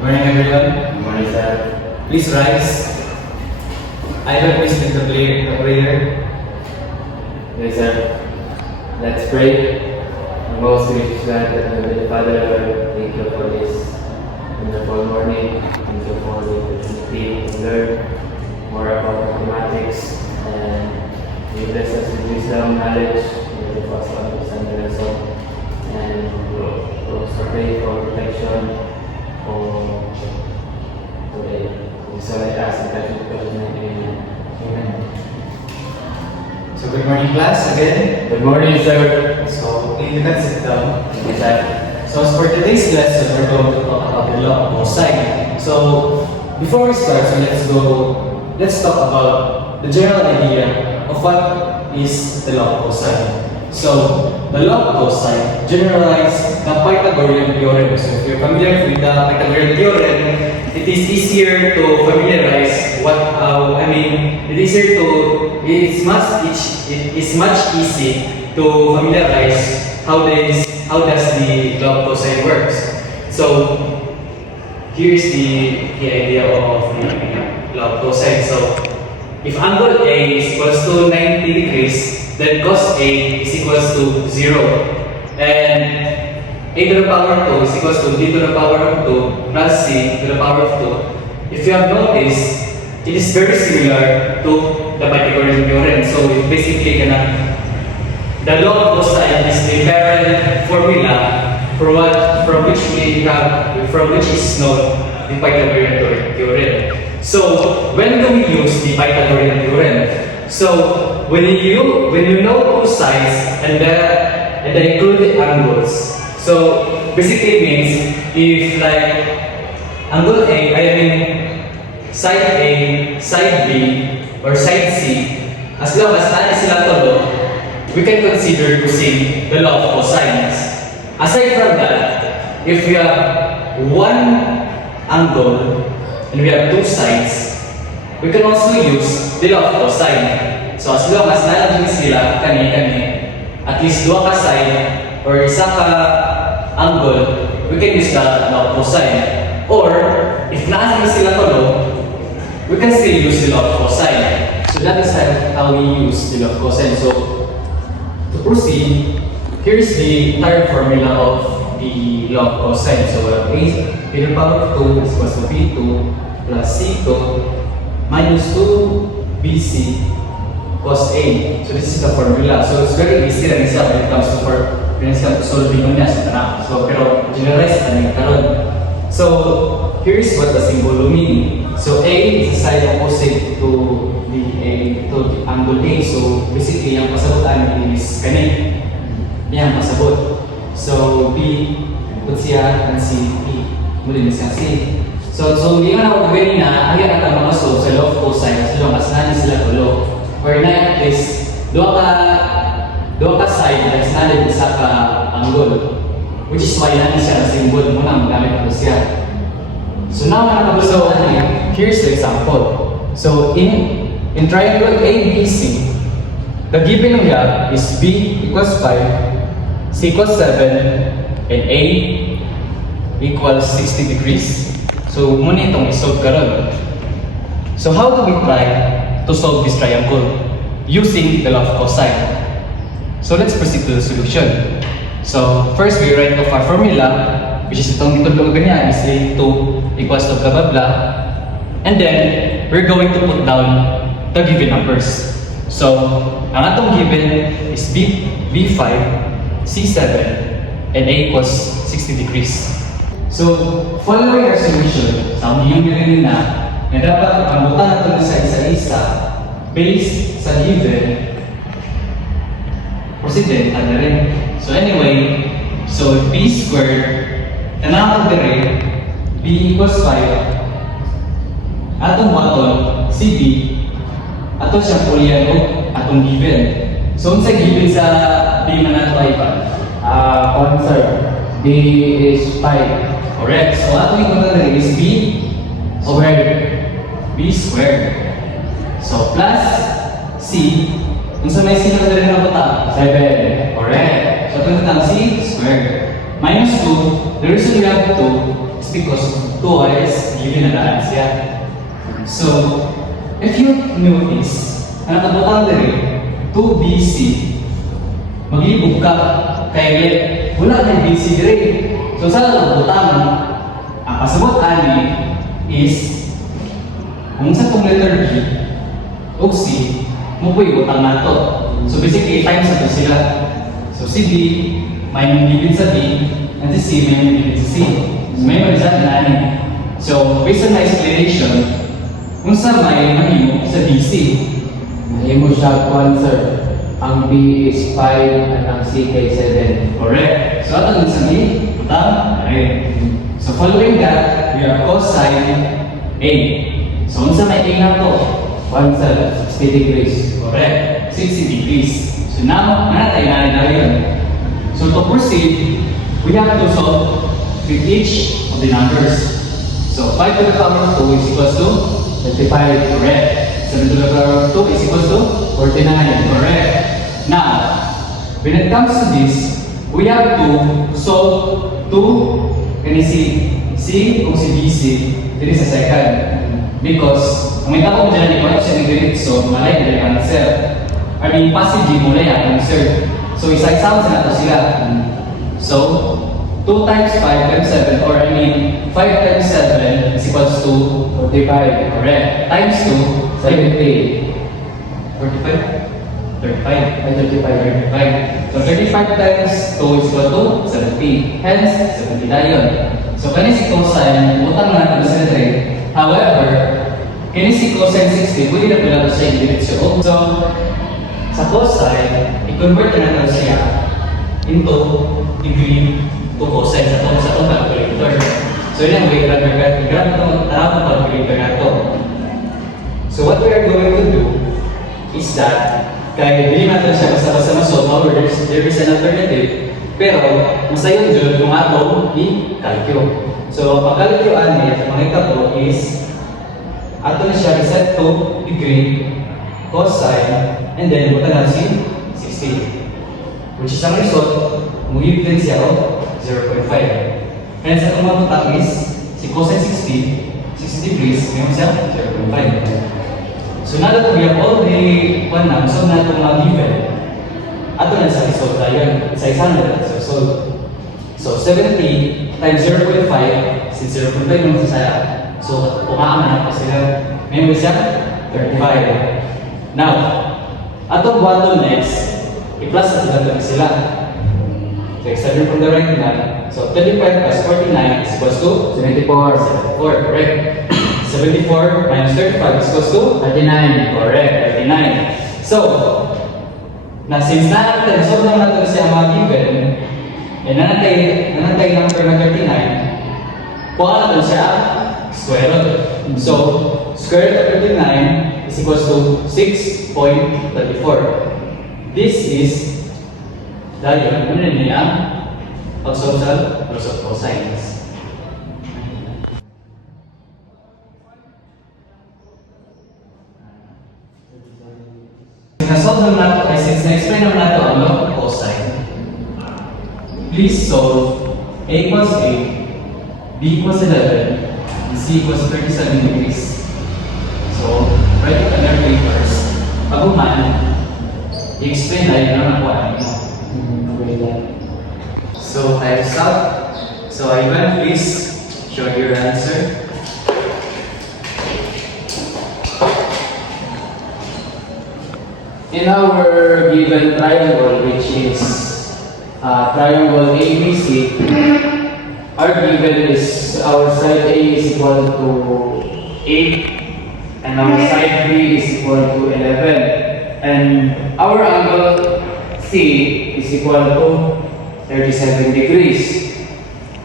Good morning, everyone. Good morning, sir. Please rise. I will please lead the prayer. Yes, sir. Let's pray. Our most gracious God, and Heavenly Father, Lord, thank you for this wonderful morning. Thank you for the opportunity to learn more about mathematics, and you bless us with wisdom, knowledge, and help us to understand the lesson. And we also pray for protection for today. So I ask in that because Amen. So good morning, class, again. Good morning, sir. So you can sit down. Yes, sir. So as for today's lesson, we're going to talk about the law of cosine. So before we start, let's talk about the general idea of what is the law of cosine. So the law of cosine generalizes the Pythagorean theorem. So if you're familiar with the Pythagorean theorem, it is easier to familiarize it is much easy to familiarize how does the law of cosine works. So here is the idea of the law of cosine. So if angle A is equals to 90 degrees, then cos A is equals to 0. And a to the power of 2 is equals to b to the power of 2 plus c to the power of 2. If you have noticed, it is very similar to the Pythagorean theorem. So it basically the law of cosine is the parallel formula from which is known the Pythagorean theorem. So when do we use the Pythagorean theorem? So when you know two sides and the included angles. So basically it means if like angle side A, side B, or side C, as long as none sila tolo, we can consider using the law of cosines. Aside from that, if we have one angle and we have two sides, we can also use the law of cosine. So as long as nalagin sila kani-kani, at least dua ka side or isa ka angle, we can use the law of cosine. Or if naalagin sila tolo, we can still use the law of cosine. So that is how we use the law of cosine. So to proceed, here is the entire formula of the law of cosine. So we have a to the power of 2 is equals to b2 plus c2 minus 2bc cos A. So this is the formula. So it's very easy rin siya when it comes to solving mo niya sa tanak. So pero generalize na karon. So here is what the symbol mean. So A is a side opposite to the angle A. So basically yung pasabutan is kani. Yan pasabot. So B put siya and C E. Muli na siya C. So hindi nga ako gawin na ang yan ang mga solve sa law of cosine as long as nani sila tulo. Or na at least dua ka side na nani isa ka angle. Which is why nani siya na symbol muna magamit ko siya. So now here's the example. So in triangle ABC, the given we have is B equals 5, C equals 7, and A equals 60 degrees. So muna itong isolve karon. So how do we try to solve this triangle? Using the law of cosine. So let's proceed to the solution. So first we write off our formula, which is itong itulog ganyan is A2 equals to blah blah blah. And then we're going to put down the given numbers. So ang atong given is B5, C7, and A equals 60 degrees. So following our solution, sa aming given na dapat ang butan natin sa isa-isa based sa given proceed na rin. So anyway, so B squared tanawag dire B equals 5 atong button si B ato siyang pulyan o atong given. So unsa given sa B man nato ay Sir. B is 5. correct. So atong ikutan dire is B squared. B squared. So plus C unsa may C na dire na buta? 7. Correct. So atong C squared minus 2. The reason we have 2 is It's because 2 is given na daan siya. So, if you notice, ang nakabutang din 2BC, maglibog ka, kaya wala na BC dire. So, sa nakabutang, ang pasabot ani is, kung sa itong letter B, o C, mo po ibutang na to. So, basically, times na sila. So, si B, may bibig sa B, and si C, may bibig sa C. So, may mag-result na ani. So, based on my explanation, kung sa may mahimo sa BC, Mahimo siya kung sir. Ang B is 5 at ang C kay 7. correct. So, ato din sa B, butang, right. So, following that, we have cosine A. So, kung sa may A na to, 1 sir, 60 degrees. correct, 60 degrees. So, now, nanatay na yun. So, to proceed, we have to solve with each of the numbers. So, 5 to the power of 2 is equals to 25. correct. 7 to the power of 2 is equals to 49. correct. Now, when it comes to this, we have to solve 2 and C kung si BC, this is a second. Because, ang may tapos dyan, ikaw siya nag-diretso, malay na yung answer. I mean, passage mo na yung answer. So, isa-isama sa nato sila. So, 2 times 5 times 7, or I mean, 5 times 7 is equals to 45. correct. Times 2, 70. 45? 35. Ay, 35. 35. So, 35 times 2 is equal to 70. Hence, 70 na yun. So, kani si cosine, utang na natin sa trade. However, kani si cosine 60, pwede na pala ito siya i-diretsyo. So, sa cosine, i-convert na natin siya into degree to cosine sa itong calculator. So, yun ang way, grab itong tarawang calculator na ito. So, what we are going to do is that, kaya hindi natin siya basta-basta masolve, however, there is an alternative. Pero, masayon dyan kung atong i-calculate. So, pag-calculatean niya, ang makita po is, ato na siya reset to degree, cosine, and then buta na si 60. Which is ang result, mag-give din siya o 0.5. Hence, ang matutak is, si cosine 60 degrees, ngayon siya 0.5. So now that we have all the one now, so na itong mga given, ato na sa result na yun, isa-isa na natin sa result. So 70 times 0.5, since 0.5 yung sasaya, so pumaan na po sila. Ngayon siya, 35. Now, atong bottom next, i-plus na sila. So extended from the right na, so 35 plus 49 is equals to 74. 74, correct. 74 minus 35 is equals to 39. correct, 39. So, since solve naman natin siya mga given, and nanatay number na 39, kuha natin siya square root. So, square root of 39 is equals to 6.34. This is dahil ano niya pag-solve sa laws of cosines. Na-solve naman nato, ay since na-explain naman nato ang law of cosine, please solve A equals 8, B equals 11, and C equals 37 degrees. So, write it on your papers. Bago man, i-explain na yun ang nakuha niyo. So, time's up. So, Ivan, please show your answer. In our given triangle, which is triangle ABC, our given is our side A is equal to 8 and our side B is equal to 11, and our angle C is equal to 37 degrees.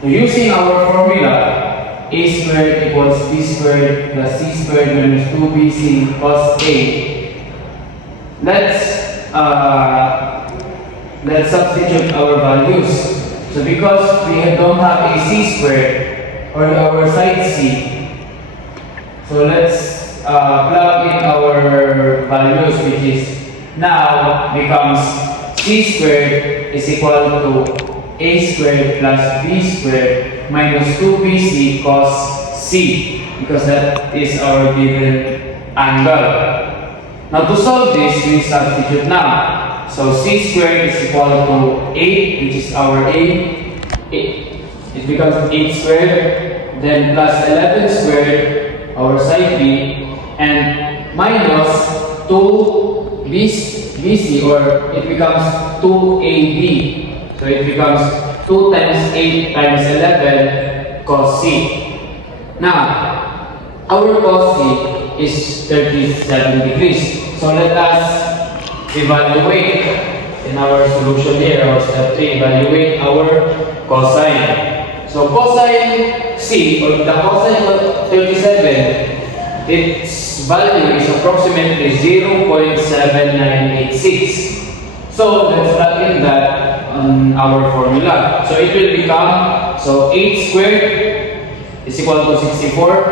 So using our formula, A squared equals B squared plus C squared minus 2BC cos A. Let's substitute our values. So because we don't have a C squared or our side C, so let's plug in our values, which is now becomes C squared is equal to A squared plus B squared minus 2BC cos C, because that is our given angle. Now to solve this, we substitute now. So C squared is equal to 8, which is our A. It becomes 8 squared, then plus 11 squared, our side B, and minus 2BC, or it becomes 2AB. So it becomes 2 times 8 times 11 cos C. Now, our cos C is 37 degrees. So let us evaluate in our solution here, our step 3, evaluate our cosine. So cosine C, or the cosine of 37, its value is approximately 0.7986. So let's plug in that on our formula. So it will become, so 8 squared is equal to 64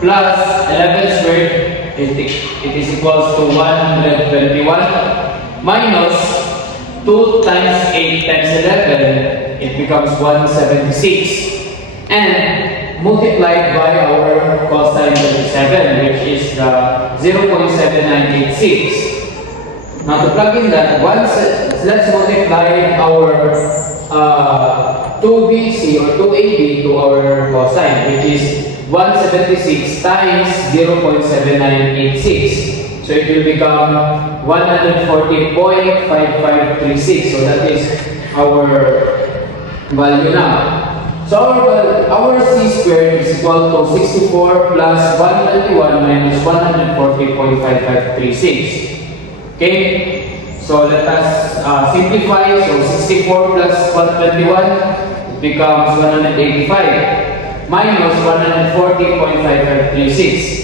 plus 11 squared, it is equals to 121 minus 2 times 8 times 11, it becomes 176, and multiplied by our cosine 37, which is the 0.7986. Now to plug in that, let's multiply our 2BC or 2AB to our cosine, which is 176 times 0.7986. So it will become 140.5536. So that is our value now. So our C squared is equal to 64 plus 121 minus 140.5536. Okay? So let us simplify. So 64 plus 121 becomes 185 minus 140.5536.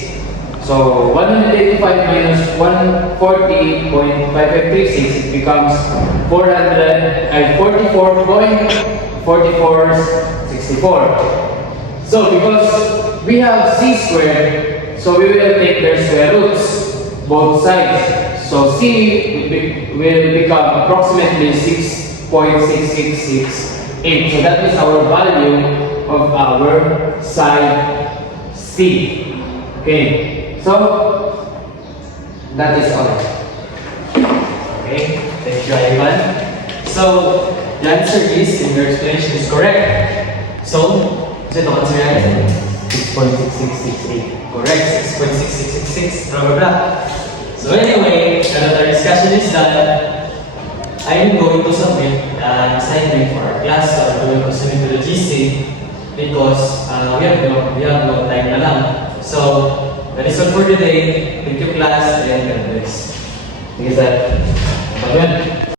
So 185 minus 140.5536, it becomes 44.4464. So because we have C squared, so we will take their square roots, both sides. So C will become approximately 6.6668. So that is our value of our side C. Okay. So that is all. Okay, thank you, Ivan. So, the answer is, and your explanation is correct. So, is it the answer, Ivan? 6.6668. Correct, 6.6666, blah blah blah. So anyway, now that our discussion is done, I'm going to submit an assignment for our class. So I'm going to submit to the GC because we have no time na lang. So, that is all for today. Thank you, class, and God bless. Because that,